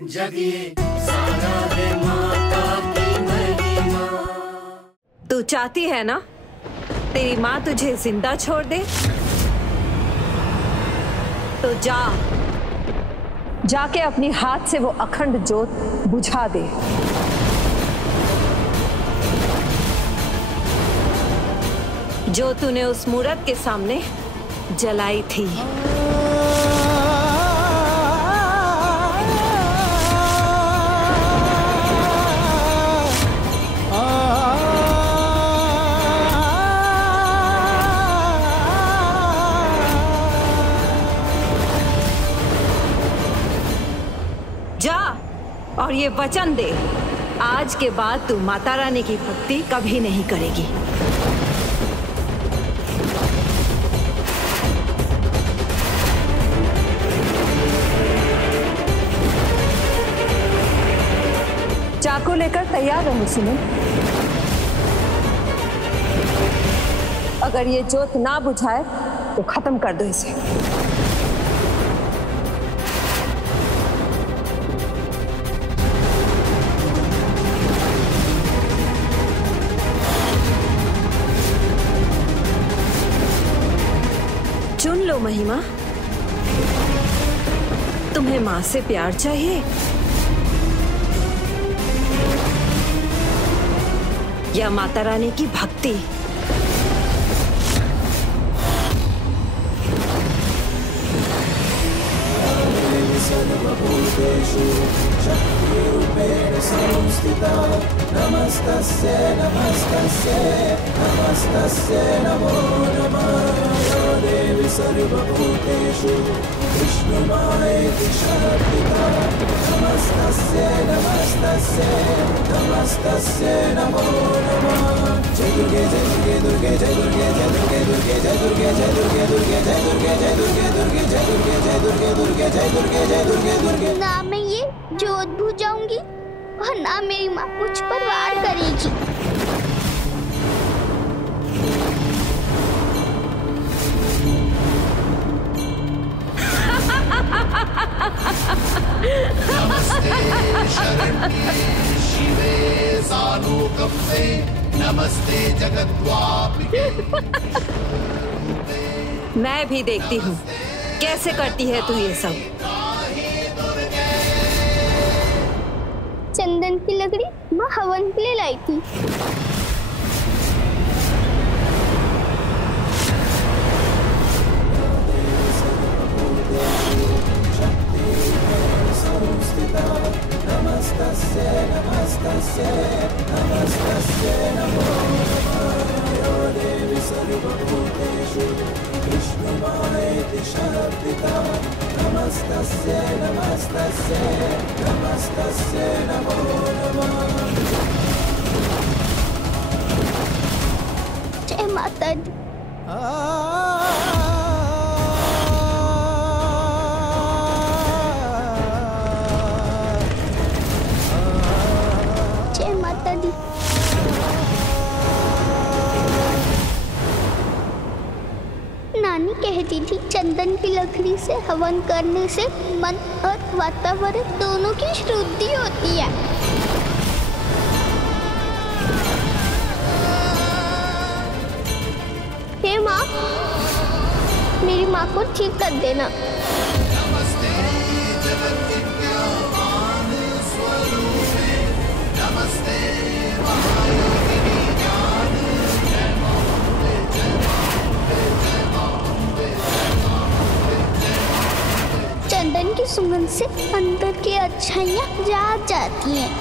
जगिए सारा है माता की महिमा। तू चाहती है ना तेरी माँ तुझे जिंदा छोड़ दे? तो जाके अपनी हाथ से वो अखंड ज्योत बुझा दे। जो तूने उस मूरत के सामने जलाई थी। जा और ये वचन दे, आज के बाद तू माता रानी की भक्ति कभी नहीं करेगी। चाकू लेकर तैयार रहो सुमन। अगर ये ज्योत ना बुझाए तो खत्म कर दो इसे। चुन लो महिमा, तुम्हें माँ से प्यार चाहिए या माता रानी की भक्ति? सर्वभूतेषु शक्तिरूपेण संस्थिता नमस्तस्यै नमस्तस्यै नमस्तस्यै नमो नमः। या देवी सर्वभूतेषु विष्णुमायेति शक्तिता नमस्तस्यै नमस्तस्यै नमस्तस्यै नमो नमः। जय दुर्गे जय दुर्गे दुर्गे जय दुर्गे जय दुर्गे दुर्गे जय दुर्गे जय दुर्गे दुर्गे जय दुर्गे जय दुर्गे दुर्गे जय दुर्गे जय दुर्गे दुर्गे जय दुर्गे जय दुर्गे दुर्गे। ना मैं ये जोत बुझाऊंगी और ना मेरी माँ मुझ पर वार करेगी। नमस्ते शरण्ये शिवे सानुकंपे नमस्ते जगद्वापिके। मैं भी देखती हूँ कैसे करती है तू ये सब। चंदन की लकड़ी माँ हवन के लिए लाई थी। नमस्तस्यै नमस्तस्यै नमस्तस्यै नमो नमः। या देवी सर्वभूतेषु विष्णुमायेति शक्तिता नमस्तस्यै नमस्तस्यै नमस्तस्यै नमो नमः। जय माता दी। जय माता दी। नानी कहती थी चंदन की लकड़ी से हवन करने से मन और वातावरण दोनों की शुद्धि होती है। हे माँ, मेरी माँ को ठीक कर देना। नमस्ते जगद्विद्यावान स्वरूपे नमस्ते महायोगिनी ज्ञान जय मां अम्बे जय मां अम्बे जय मां अम्बे जय मां अम्बे जय मां। चंदन की सुगंध से अंदर की अच्छाइयाँ जाग जाती हैं।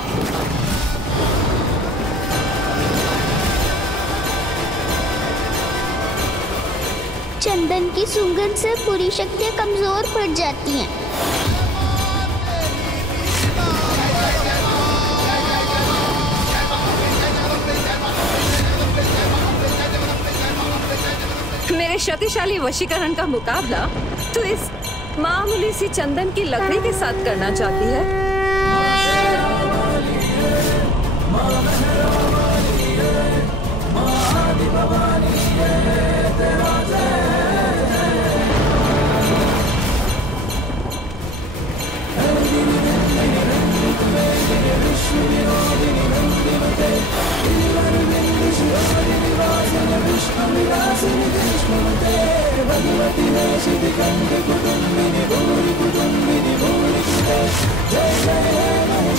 चंदन की सुगंध से पूरी शक्तियाँ कमजोर पड़ जाती हैं। मेरे शक्तिशाली वशीकरण का मुकाबला तू इस मामूली सी चंदन की लकड़ी के साथ करना चाहती है?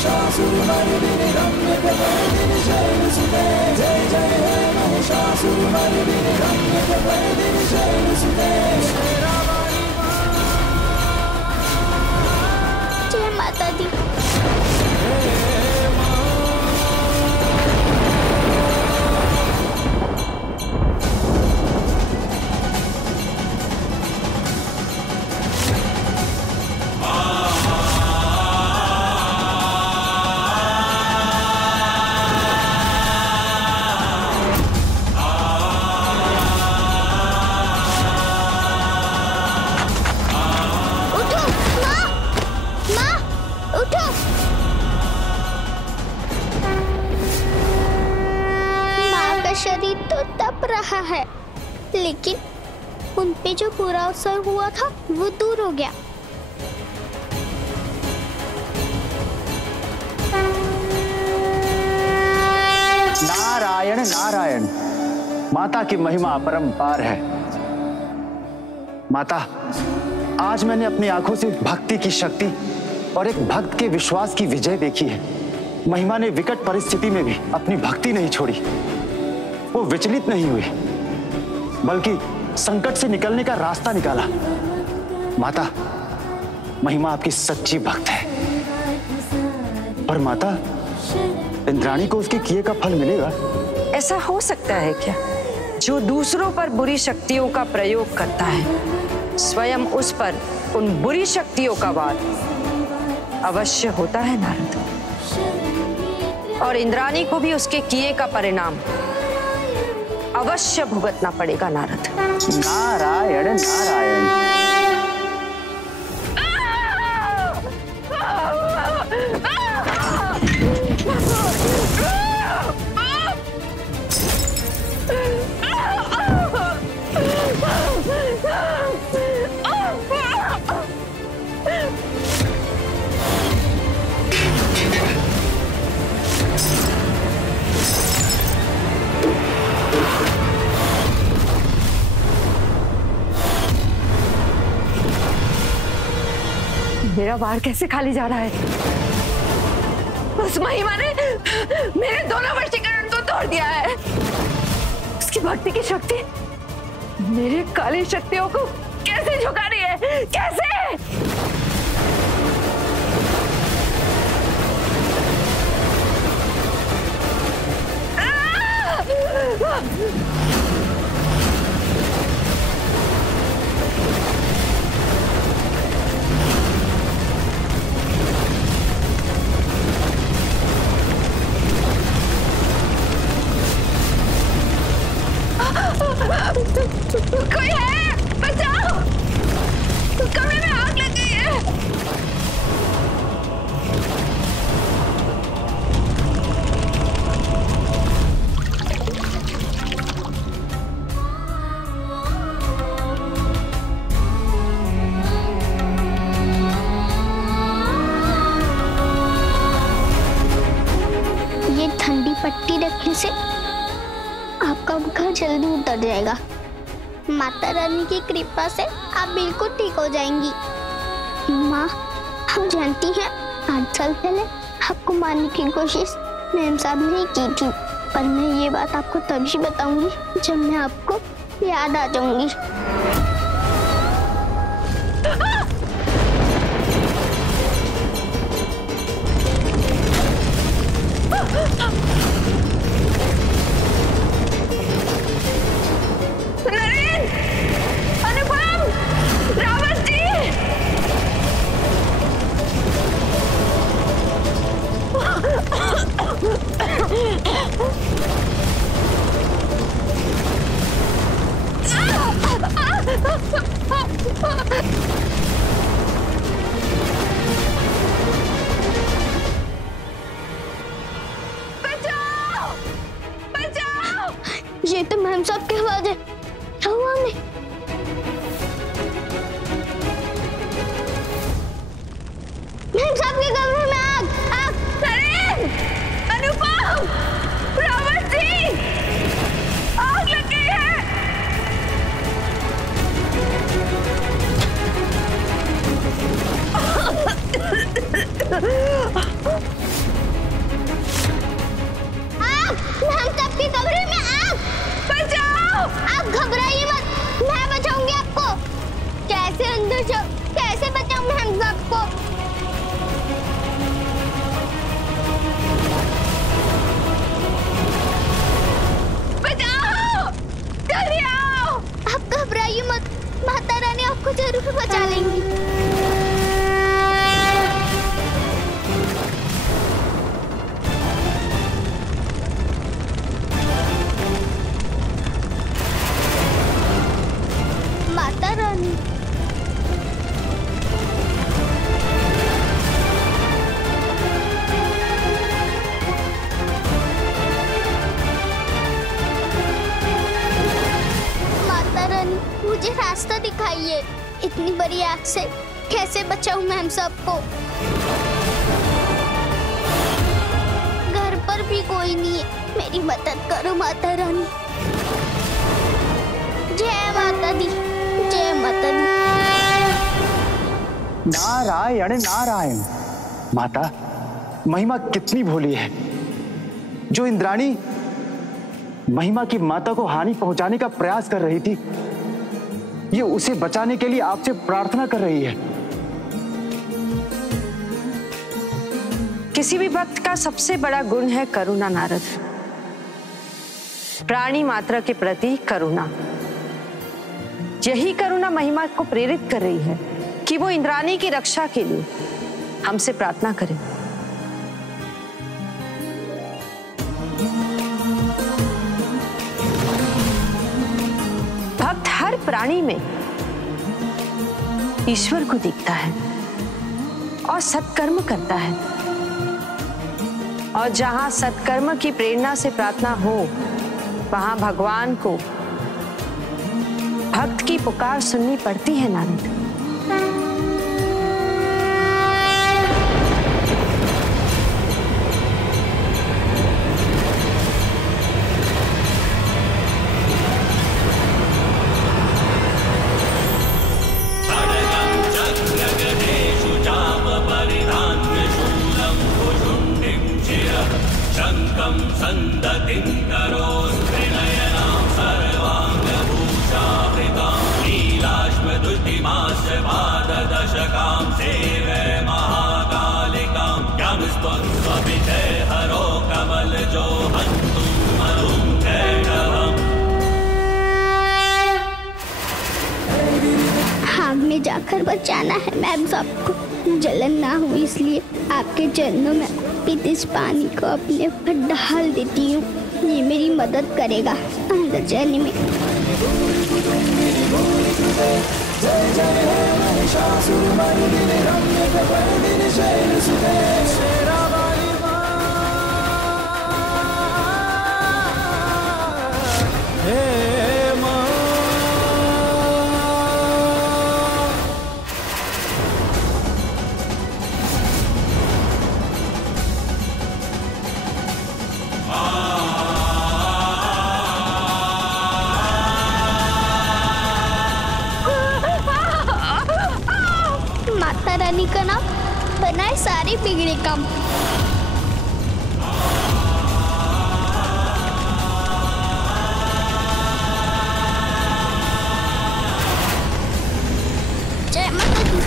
महिषासुरमर्दिनि रम्यकपर्दिनि शैलसुते जय जय हे महिषासुरमर्दिनि रम्यकपर्दिनि शैलसुते। जय माता दी। शरीर तो तप रहा है, लेकिन उन पे जो बुरा असर हुआ था वो दूर हो गया। नारायण नारायण, माता की महिमा अपरंपार है। माता, आज मैंने अपनी आंखों से भक्ति की शक्ति और एक भक्त के विश्वास की विजय देखी है। महिमा ने विकट परिस्थिति में भी अपनी भक्ति नहीं छोड़ी, वो विचलित नहीं हुई, बल्कि संकट से निकलने का रास्ता निकाला। माता, महिमा आपकी सच्ची भक्त है। पर माता, इंद्राणी को उसके किए का फल मिलेगा? ऐसा हो सकता है क्या? जो दूसरों पर बुरी शक्तियों का प्रयोग करता है, स्वयं उस पर उन बुरी शक्तियों का वार अवश्य होता है नारद। और इंद्राणी को भी उसके किए का परिणाम अवश्य भुगतना पड़ेगा नारद। नारायण नारायण। मेरा वार कैसे खाली जा रहा है? उस महिमा ने मेरे दोनों वशीकरण को तोड़ दिया है। उसकी भक्ति की शक्ति मेरे काली शक्तियों को कैसे झुका रही है? कैसे? कोई है? बचाओ! कमरे में आग लग गई है। ये ठंडी पट्टी रखने से आपका बुखार जल्दी उतर जाएगा। माता रानी की कृपा से आप बिल्कुल ठीक हो जाएंगी। माँ, हम जानती हैं 8 साल पहले आपको मारने की कोशिश मेम साहब ने की थी, पर मैं ये बात आपको तभी बताऊंगी जब मैं आपको याद आ जाऊंगी। ये तो मेम साहब की आवाज है। क्या हुआ हमें? मेम साहब के कमरे में आग! आग! नरेन! अनुपम! रावत जी! आग लग गई है! आप घबराइए मत, मैं बचाऊंगी आपको। कैसे अंदर जाओ, कैसे बचाऊं मैं हम सबको? बचाओ, जल्दी आओ। आप घबराइए मत, माता रानी आपको जरूर बचा लेंगी। माता रानी, माता रानी मुझे रास्ता दिखाइए। इतनी बड़ी आग से कैसे बचाऊं मैं हम सबको? घर पर भी कोई नहीं है, मेरी मदद करो माता रानी। जय माता दी, जय माता दी। नारायण नारायण। माता, महिमा कितनी भोली है। जो इंद्राणी महिमा की माता को हानि पहुंचाने का प्रयास कर रही थी, ये उसे बचाने के लिए आपसे प्रार्थना कर रही है। किसी भी भक्त का सबसे बड़ा गुण है करुणा नारद। प्राणी मात्र के प्रति करुणा। यही करुणा महिमा को प्रेरित कर रही है कि वो इंद्राणी की रक्षा के लिए हमसे प्रार्थना करे। भक्त हर प्राणी में ईश्वर को देखता है और सत्कर्म करता है, और जहां सत्कर्म की प्रेरणा से प्रार्थना हो, वहां भगवान को भक्त की पुकार सुननी पड़ती है नारद। आग में जाकर बचाना है मैम सबको, जलन ना हो इसलिए आपके चरणों में अर्पित इस पानी को अपने ऊपर डाल देती हूँ। ये मेरी मदद करेगा अंदर जाने में। जय जय हे महिषासुरमर्दिनी रम्यकपर्दिनी शैलसुते शेरावाली माँ। हे माँ, माता रानी का नाम बनाए सारे बिगड़े काम। जय माता दी।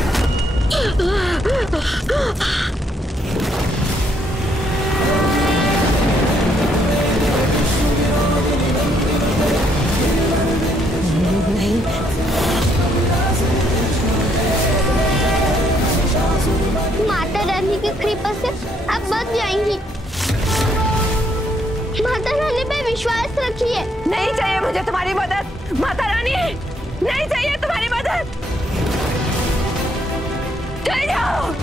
माता रानी की कृपा से आप बच जाएंगी। माता रानी पे विश्वास रखिए। नहीं चाहिए मुझे तुम्हारी मदद माता रानी, नहीं चाहिए तुम्हारी मदद। चले जाओ।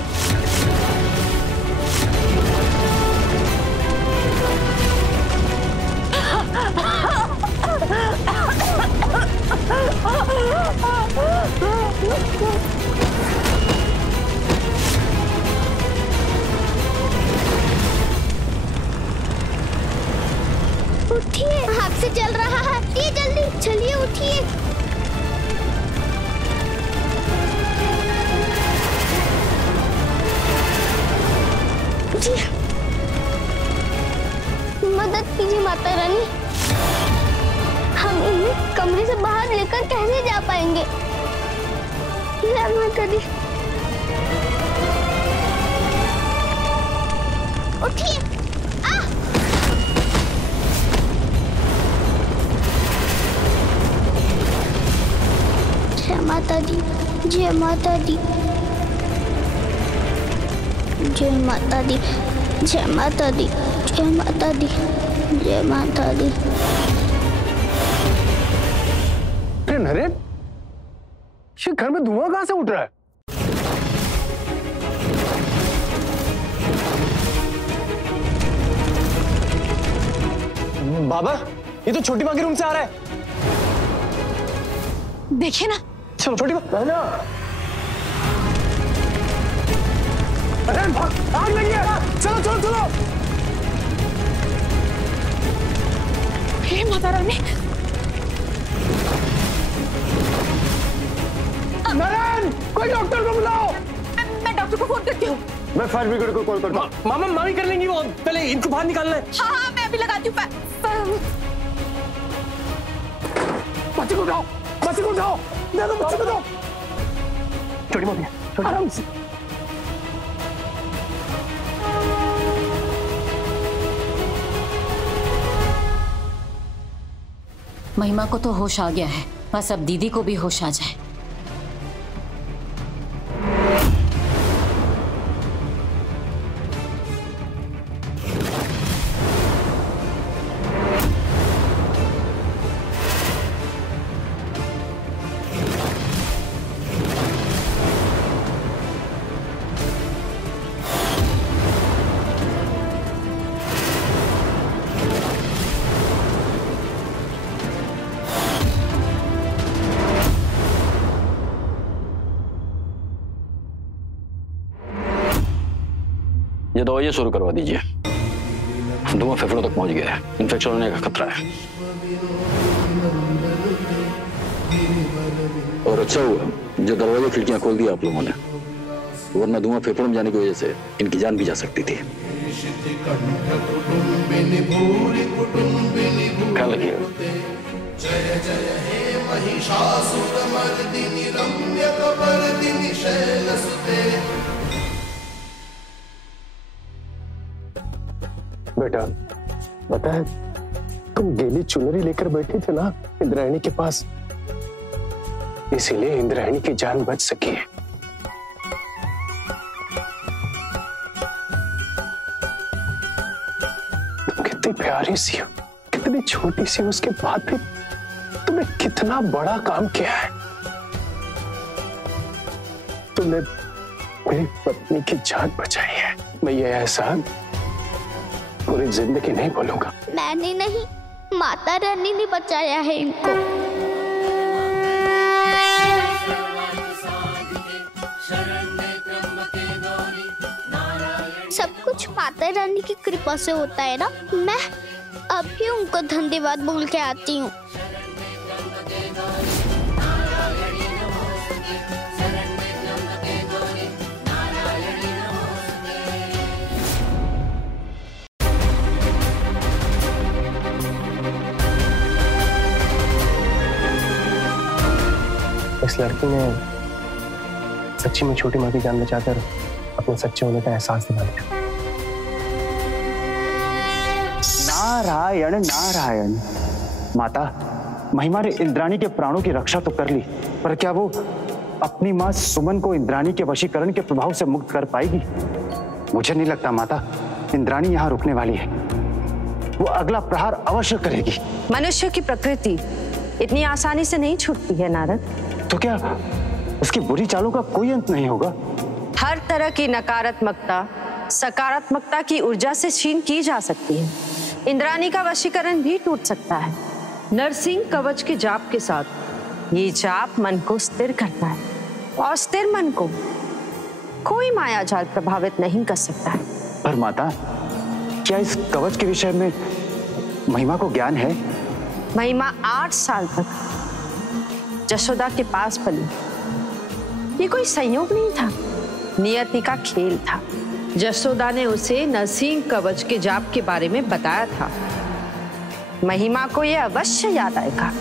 उठिए, हाथ से जल रहा है। ये जल्दी चलिए, उठिए। मदद कीजिए माता रानी, हम उन्हें कमरे से बाहर लेकर कैसे जा पाएंगे? जय माता दी। उठिए। जय माता दी, जय माता दी, जय माता दी, जय माता दी, जय माता दी, जय माता दी। नरेन, ये घर में धुआं कहां से उठ रहा है? बाबा, ये तो छोटी माँ के रूम से आ रहा है। देखिए ना। चलो छोटी माँ। अरे आग लगी है। चलो चलो चलो। हे माता रानी। नरेन, कोई डॉक्टर को बुलाओ। मैं डॉक्टर को फोन करती हूँ। मैं फायर ब्रिगेड को कॉल करता हूँ। मामा मामी कर लेंगी वो, पहले इनको बाहर निकालना है। हाँ, मैं अभी लगाती हूँ। बच्चे को उठाओ, बच्चे को उठाओ, दे दो बच्चे को दो। छोटी मम्मी, आराम से। महिमा को तो होश आ गया है, बस अब दीदी को भी होश आ जाए। ये दवाइयाँ शुरू करवा दीजिए। धुआं फेफड़ों तक पहुंच गया है, इन्फेक्शन होने का खतरा है। और अच्छा हुआ जो दरवाजे खिड़कियां खोल दिया आप लोगों ने, वरना धुआं फेफड़ों में जाने की वजह से इनकी जान भी जा सकती थी। ख्याल रखिएगा। जय जय हे महिषासुरमर्दिनी रम्यकपर्दिनी शैलसुते। बेटा, पता है तुम गीली चुनरी लेकर बैठी थे ना इंद्रायणी के पास, इसीलिए इंद्रायणी की जान बच सकी है। तुम कितनी प्यारी सी हो, कितनी छोटी सी, उसके बाद भी तुमने कितना बड़ा काम किया है। तुमने मेरी पत्नी की जान बचाई है। मैं ये एहसान पूरी जिंदगी नहीं भूलूंगा। मैंने नहीं, माता रानी ने बचाया है इनको। सब कुछ माता रानी की कृपा से होता है ना। मैं अभी उनको धन्यवाद बोल के आती हूँ। इस लड़की ने सच्ची में छोटी माँ की जान बचाकर अपने सच्चे होने का एहसास दिला दिया। नारायण नारायण। माता, महिमा ने इंद्राणी के प्राणों की रक्षा तो कर ली, पर क्या वो अपनी मां सुमन को इंद्राणी के वशीकरण के प्रभाव से मुक्त कर पाएगी? मुझे नहीं लगता माता इंद्राणी यहाँ रुकने वाली है। वो अगला प्रहार अवश्य करेगी। मनुष्य की प्रकृति इतनी आसानी से नहीं छूटती है नारद। तो क्या उसकी बुरी चालों का कोई अंत नहीं होगा? हर तरह की नकारात्मकता सकारात्मकता की ऊर्जा से छीन की जा सकती है। इंद्राणी का वशीकरण भी टूट सकता है। नरसिंह कवच के जाप के साथ ये जाप मन को स्थिर करता है, और स्थिर मन को कोई मायाजाल प्रभावित नहीं कर सकता है। पर माता, क्या इस कवच के विषय में महिमा को ज्ञान है? महिमा 8 साल तक जशोदा के पास पली। ये कोई संयोग नहीं था, नियति का खेल था। जशोदा ने उसे नरसिंह कवच के जाप के बारे में बताया था। महिमा को ये अवश्य याद आएगा।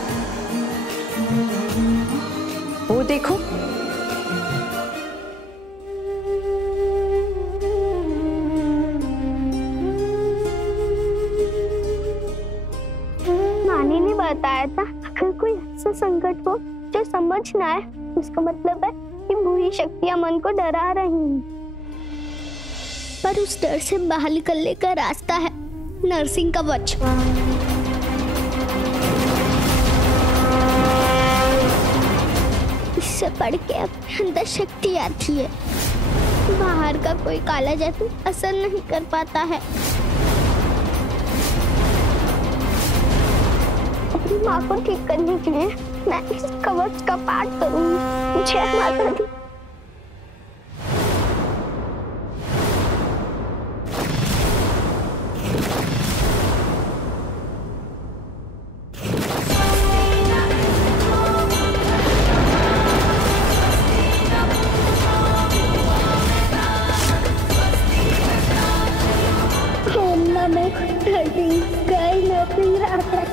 वो देखो, नानी ने बताया था अगर कोई ऐसा संकट हो जो समझ ना आए, उसका मतलब है कि बुरी शक्तियां मन को डरा रही हैं। पर उस डर से बाहर निकलने का रास्ता है नरसिंह कवच। इससे पढ़ के अपने अंदर शक्ति आती है। बाहर का कोई काला जादू असर नहीं कर पाता है। अपनी माँ को ठीक करने के लिए मैं इस कवच का पाठ करूंगी। जय माता दी।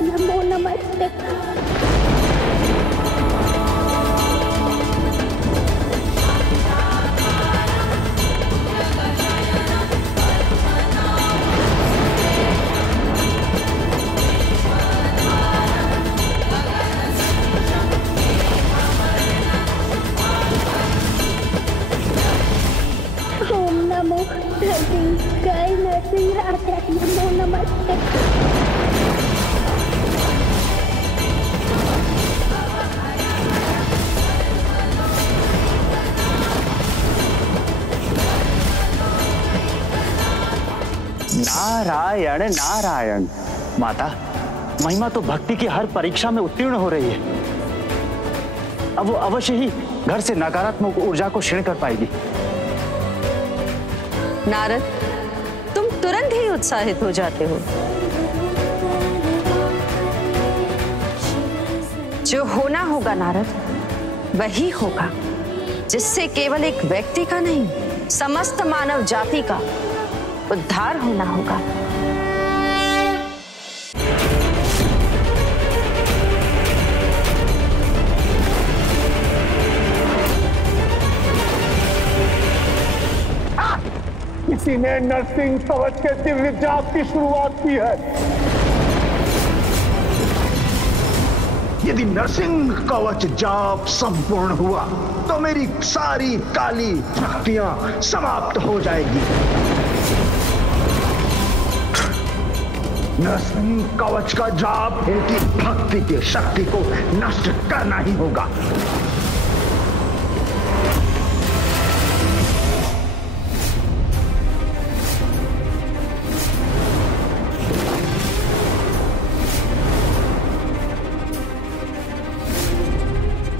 नमो नमस्ते। ओम नमो गाय नरसिंह नमो नमस्ते। नारायण नारायण। माता, महिमा तो भक्ति की हर परीक्षा में उत्तीर्ण हो रही है। अब वो अवश्य ही घर से नकारात्मक ऊर्जा को क्षीण कर पाएगी। नारद, तुम तुरंत ही उत्साहित हो जाते हो। जो होना होगा नारद, वही होगा, जिससे केवल एक व्यक्ति का नहीं, समस्त मानव जाति का उद्धार होना होगा। किसी ने नरसिंह कवच के दिव्य जाप की शुरुआत की है। यदि नरसिंह कवच जाप संपूर्ण हुआ तो मेरी सारी काली शक्तियां समाप्त हो जाएगी। नरसिंह कवच का जाप इनकी भक्ति की शक्ति को नष्ट करना ही होगा।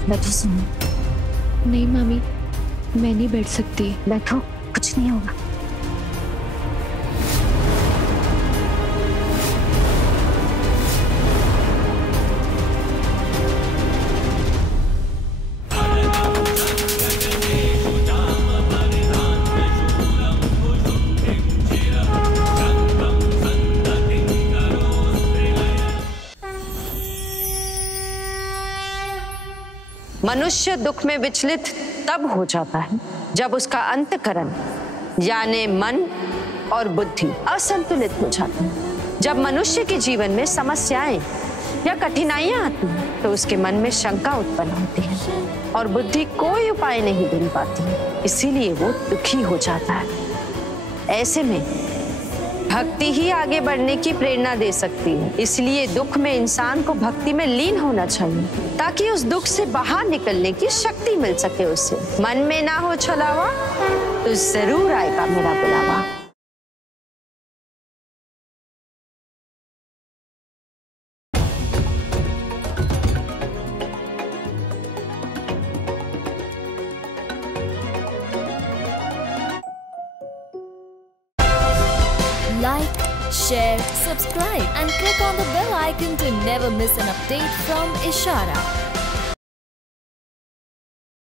बैठो सुनो। नहीं मामी, मैं नहीं बैठ सकती। बैठो, कुछ नहीं होगा। मनुष्य दुख में विचलित तब हो जाता है जब उसका अंतःकरण यानी मन और बुद्धि असंतुलित हो जाते हैं। जब मनुष्य के जीवन में समस्याएं या कठिनाइयां आती हैं तो उसके मन में शंका उत्पन्न होती है और बुद्धि कोई उपाय नहीं ढूंढ पाती, इसीलिए वो दुखी हो जाता है। ऐसे में भक्ति ही आगे बढ़ने की प्रेरणा दे सकती है। इसलिए दुख में इंसान को भक्ति में लीन होना चाहिए ताकि उस दुख से बाहर निकलने की शक्ति मिल सके उसे। मन में ना हो छलावा तो जरूर आएगा मेरा बुलावा। Like, share, subscribe and click on the bell icon to never miss an update from Ishara.